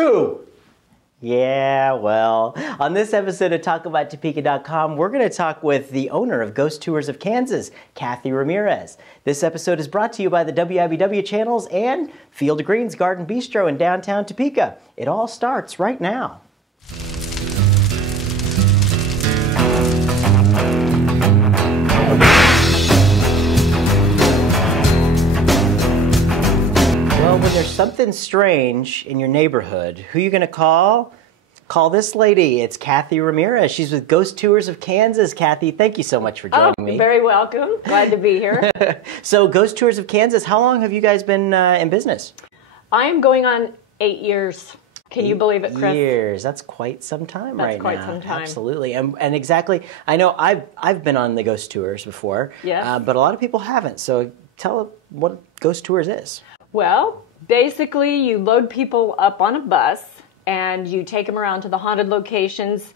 true. Yeah, well, on this episode of TalkAboutTopeka.com, we're going to talk with the owner of Ghost Tours of Kansas, Cathy Ramirez. This episode is brought to you by the WIBW channels and Field of Greens Garden Bistro in downtown Topeka. It all starts right now. Well, when there's something strange in your neighborhood, who are you going to call? Call this lady. It's Cathy Ramirez. She's with Ghost Tours of Kansas. Cathy, thank you so much for joining me. You're very welcome. Glad to be here. So, Ghost Tours of Kansas, how long have you guys been in business? I'm going on 8 years. Can you believe it, Chris? 8 years. That's quite some time right now. That's quite some time. Absolutely. And exactly, I know I've been on the Ghost Tours before, yes. But a lot of people haven't. So, tell what Ghost Tours is. Well, basically, you load people up on a bus and you take them around to the haunted locations.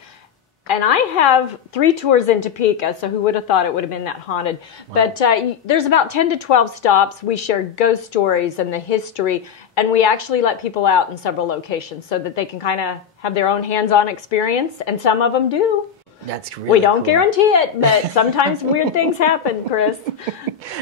And I have 3 tours in Topeka, so who would have thought it would have been that haunted? Wow. But there's about 10 to 12 stops. We share ghost stories and the history, and we actually let people out in several locations so that they can kind of have their own hands-on experience, and some of them do. That's really We don't cool. guarantee it, but sometimes weird things happen, Chris.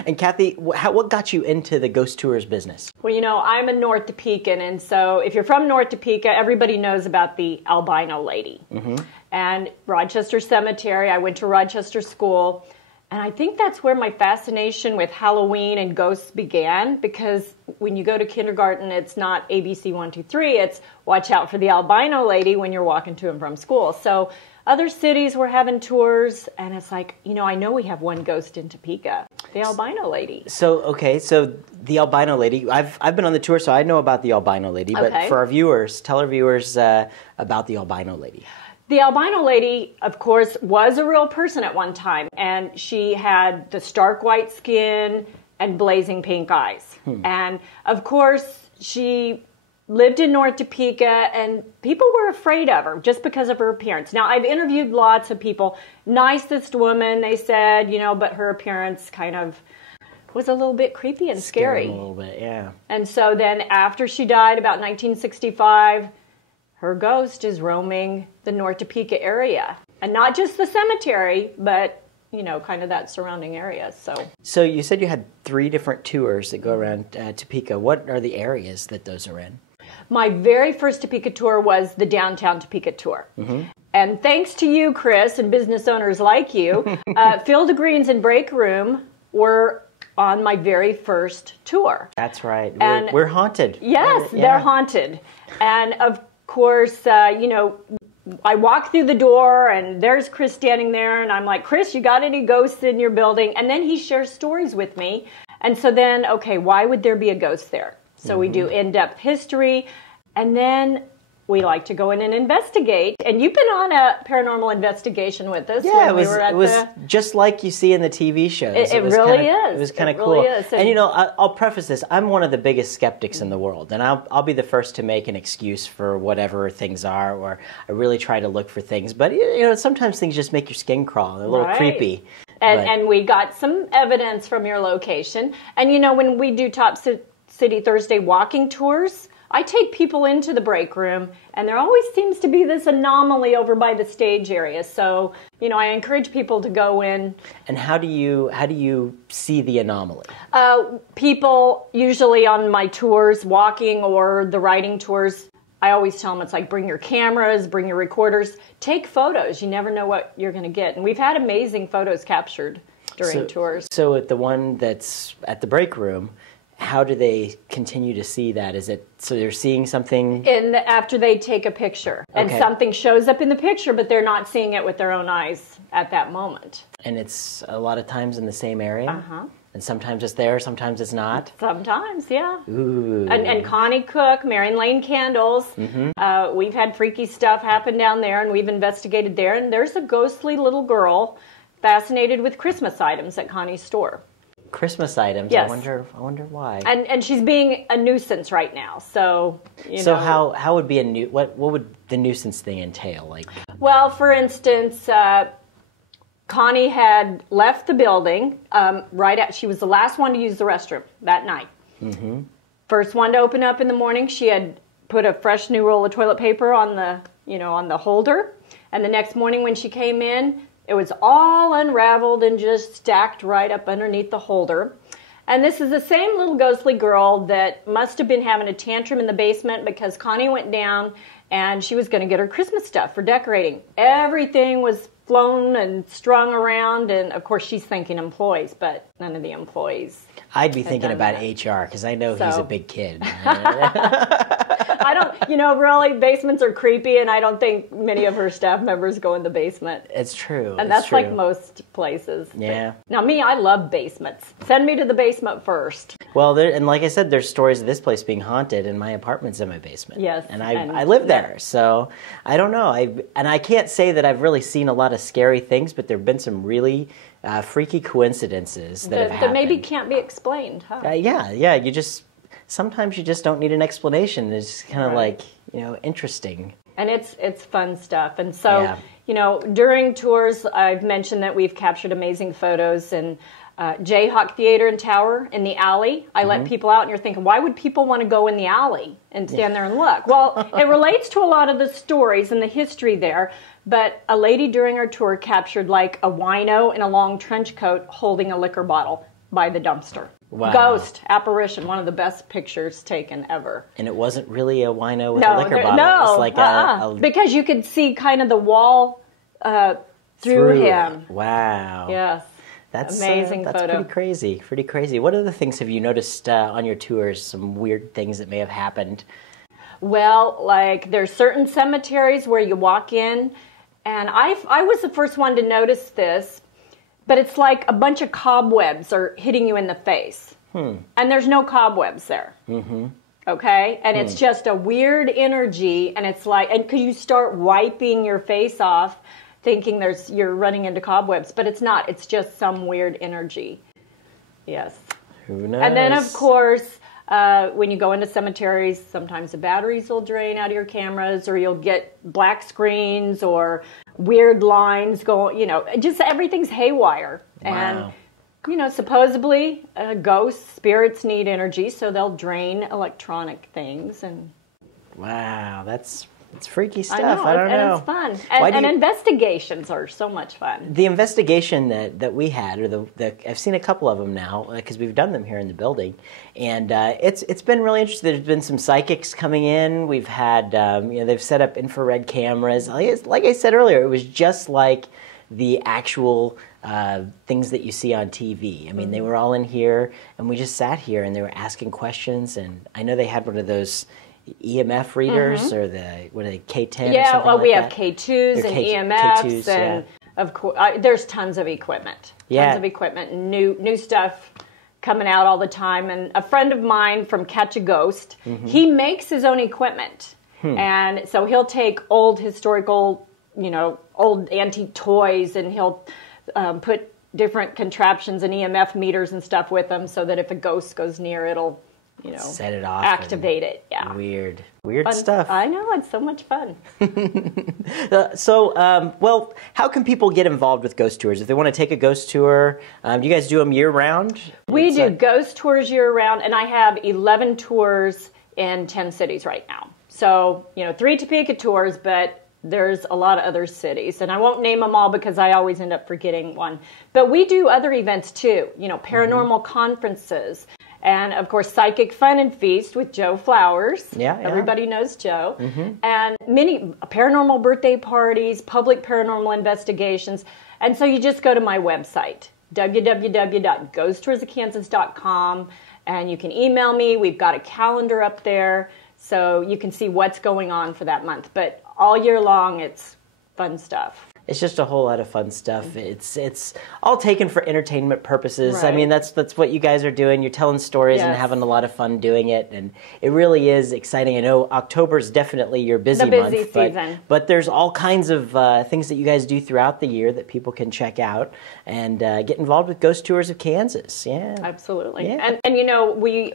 And Cathy, what got you into the Ghost Tours business? Well, you know, I'm a North Topekan, and so if you're from North Topeka, everybody knows about the albino lady. Mm-hmm. And Rochester Cemetery, I went to Rochester School, and I think that's where my fascination with Halloween and ghosts began, because when you go to kindergarten, it's not ABC 1, 2, 3, it's watch out for the albino lady when you're walking to and from school. So other cities were having tours, and it's like, you know, I know we have one ghost in Topeka, the albino lady. So, okay, so the albino lady, I've been on the tour, so I know about the albino lady, but Okay. for our viewers, tell our viewers about the albino lady. The albino lady, of course, was a real person at one time, and she had the stark white skin and blazing pink eyes. And, of course, she lived in North Topeka, and people were afraid of her just because of her appearance. Now, I've interviewed lots of people. Nicest woman, they said, you know, but her appearance kind of was a little bit creepy and scary. A little bit, yeah. And so then after she died, about 1965, her ghost is roaming the North Topeka area. And not just the cemetery, but, you know, kind of that surrounding area. So you said you had 3 different tours that go around Topeka. What are the areas that those are in? My very first Topeka tour was the downtown Topeka tour. Mm-hmm. And thanks to you, Chris, and business owners like you, Field of Greens and Break Room were on my very first tour. That's right. And we're haunted. Yes, yeah. They're haunted. And of course, you know, I walk through the door and there's Chris standing there, and I'm like, Chris, you got any ghosts in your building? And then he shares stories with me. And so then, okay, why would there be a ghost there? So we do in-depth history, and then we like to go in and investigate. And you've been on a paranormal investigation with us. Yeah, when it was just like you see in the TV shows. It really is. It was kind of really cool. Is. And you know, I'll preface this. I'm one of the biggest skeptics in the world, and I'll be the first to make an excuse for whatever things are, or I really try to look for things. But you know, sometimes things just make your skin crawl. They're a little creepy. And we got some evidence from your location. And you know, when we do Top City Thursday walking tours, I take people into the break room, and there always seems to be this anomaly over by the stage area. So, you know, I encourage people to go in. And how do you see the anomaly? People usually on my tours, walking or the riding tours, I always tell them it's like, bring your cameras, bring your recorders, take photos. You never know what you're going to get. And we've had amazing photos captured during tours. So at the one that's at the break room, how do they continue to see that? Is it so they're seeing something? After they take a picture. And Okay. something shows up in the picture, but they're not seeing it with their own eyes at that moment. And it's a lot of times in the same area? Uh-huh. And sometimes it's there, sometimes it's not? Sometimes, yeah. Ooh. And Connie Cook, Marion Lane Candles, we've had freaky stuff happen down there, and we've investigated there. And there's a ghostly little girl fascinated with Christmas items at Connie's store. Christmas items. Yes. I wonder why. And she's being a nuisance right now. So So how would be what would the nuisance thing entail? Like, well, for instance, Connie had left the building she was the last one to use the restroom that night. Mm-hmm. First one to open up in the morning. She had put a fresh new roll of toilet paper on the, on the holder. And the next morning when she came in, it was all unraveled and just stacked right up underneath the holder. And this is the same little ghostly girl that must have been having a tantrum in the basement because Connie went down and she was going to get her Christmas stuff for decorating. Everything was flown and strung around, and of course she's thanking employees, but none of the employees. I'd be thinking about HR because I know he's a big kid. I don't, really, basements are creepy, and I don't think many of her staff members go in the basement. It's true. And that's like most places. Yeah. Now, me, I love basements. Send me to the basement first. Well, and like I said, there's stories of this place being haunted, and my apartment's in my basement. Yes. And I live there, so I don't know. And I can't say that I've really seen a lot of scary things, but there have been some really freaky coincidences that have happened. That maybe can't be explained, huh? Yeah. Sometimes you just don't need an explanation. It's kind of like, interesting. And it's fun stuff. And so, during tours, I've mentioned that we've captured amazing photos in Jayhawk Theater and Tower in the alley. I let people out, and you're thinking, why would people want to go in the alley and stand there and look? Well, it relates to a lot of the stories and the history there. But a lady during our tour captured like a wino in a long trench coat holding a liquor bottle by the dumpster. Wow. Ghost, apparition, one of the best pictures taken ever. And it wasn't really a wino with a liquor bottle. No, it was like because you could see kind of the wall through him. Wow. Yes. That's amazing photo. Pretty crazy. What other things have you noticed on your tours? Some weird things that may have happened? Well, like there's certain cemeteries where you walk in, and I was the first one to notice this. But it's like a bunch of cobwebs are hitting you in the face. And there's no cobwebs there. Okay? And it's just a weird energy, and it's like, and because you start wiping your face off thinking you're running into cobwebs, but it's not. It's just some weird energy. Yes. Who knows? And then, of course, when you go into cemeteries, sometimes the batteries will drain out of your cameras, or you'll get black screens or weird lines going, just everything's haywire. Wow. And, supposedly ghosts, spirits need energy, so they'll drain electronic things. And wow, it's freaky stuff. I don't know. And it's fun. And investigations are so much fun. The investigation that we had, or I've seen a couple of them now, because we've done them here in the building, and it's been really interesting. There's been some psychics coming in. We've had, they've set up infrared cameras. Like I said earlier, it was just like the actual things that you see on TV. I mean, they were all in here, and we just sat here, and they were asking questions, and I know they had one of those EMF readers, or what are they, K10 or something well, we like have K2s and EMFs, and of course, there's tons of equipment. Tons of equipment, and new stuff coming out all the time. And a friend of mine from Catch a Ghost, he makes his own equipment. And so he'll take old historical, old antique toys, and he'll put different contraptions and EMF meters and stuff with them so that if a ghost goes near, it'll set it off, activate it. Yeah, weird stuff. I know, it's so much fun. Well, how can people get involved with ghost tours if they want to take a ghost tour? Do you guys do them year round? We do ghost tours year round, and I have 11 tours in 10 cities right now. So 3 Topeka tours, but there's a lot of other cities, and I won't name them all because I always end up forgetting one. But we do other events too. Paranormal conferences. And, of course, Psychic Fun and Feast with Joe Flowers. Yeah. Everybody knows Joe. And many paranormal birthday parties, public paranormal investigations. And so you just go to my website, www.ghosttoursofkansas.com, and you can email me. We've got a calendar up there, so you can see what's going on for that month. But all year long, it's fun stuff. It's just a whole lot of fun stuff. It's all taken for entertainment purposes. Right. I mean, that's what you guys are doing. You're telling stories and having a lot of fun doing it, and it really is exciting. I know October is definitely your busy month, season. But there's all kinds of things that you guys do throughout the year that people can check out and get involved with Ghost Tours of Kansas. Yeah, absolutely. Yeah. And we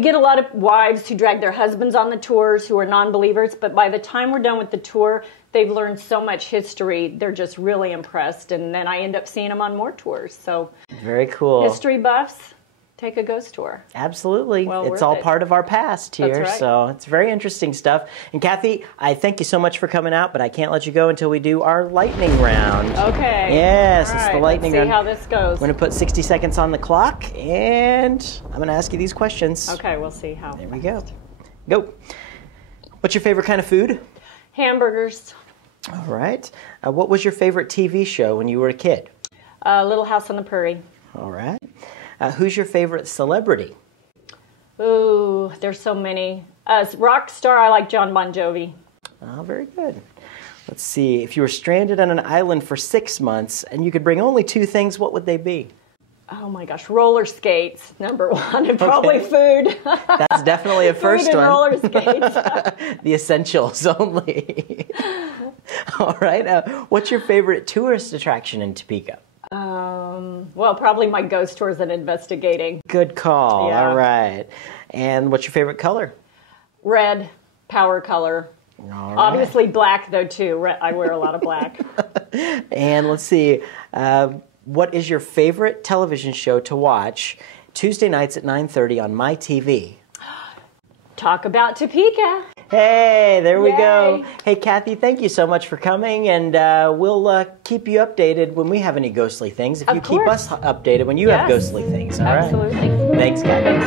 get a lot of wives who drag their husbands on the tours who are non-believers, but by the time we're done with the tour, they've learned so much history, they're just really impressed, and then I end up seeing them on more tours. So very cool. History buffs, take a ghost tour. Absolutely. Well, it's all part of our past here. That's right. So it's very interesting stuff. And Cathy, I thank you so much for coming out, but I can't let you go until we do our lightning round. Okay. Yes, all it's right, the lightning let's see round. how this goes. We're going to put 60 seconds on the clock, and I'm going to ask you these questions. Okay, we'll see how. There we go. Go. What's your favorite kind of food? Hamburgers. All right. What was your favorite TV show when you were a kid? Little House on the Prairie. All right. Who's your favorite celebrity? Ooh, there's so many. Rock star, I like John Bon Jovi. Oh, very good. Let's see. If you were stranded on an island for 6 months and you could bring only 2 things, what would they be? Oh my gosh, roller skates, number 1, and probably food. That's definitely a first food and one. roller skates. The essentials only. All right. What's your favorite tourist attraction in Topeka? Well, probably my ghost tours and investigating. Good call. Yeah. All right. And what's your favorite color? Red, power color. All right. Obviously black, though, too. I wear a lot of black. And let's see. What is your favorite television show to watch Tuesday nights at 9:30 on my TV? Talk about Topeka. Hey, there we Yay. go. Hey, Cathy, thank you so much for coming, and we'll keep you updated when we have any ghostly things. If you keep us updated when you have ghostly things, all right? Absolutely. Thanks, Cathy.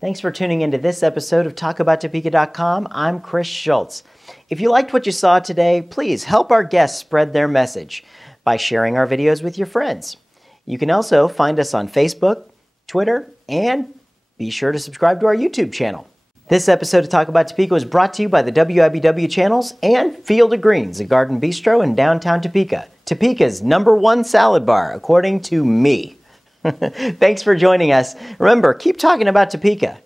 Thanks for tuning into this episode of TalkAboutTopeka.com. I'm Chris Schultz. If you liked what you saw today, please help our guests spread their message by sharing our videos with your friends. You can also find us on Facebook, Twitter, and be sure to subscribe to our YouTube channel. This episode of Talk About Topeka was brought to you by the WIBW channels and Field of Greens, a garden bistro in downtown Topeka. Topeka's #1 salad bar, according to me. Thanks for joining us. Remember, keep talking about Topeka.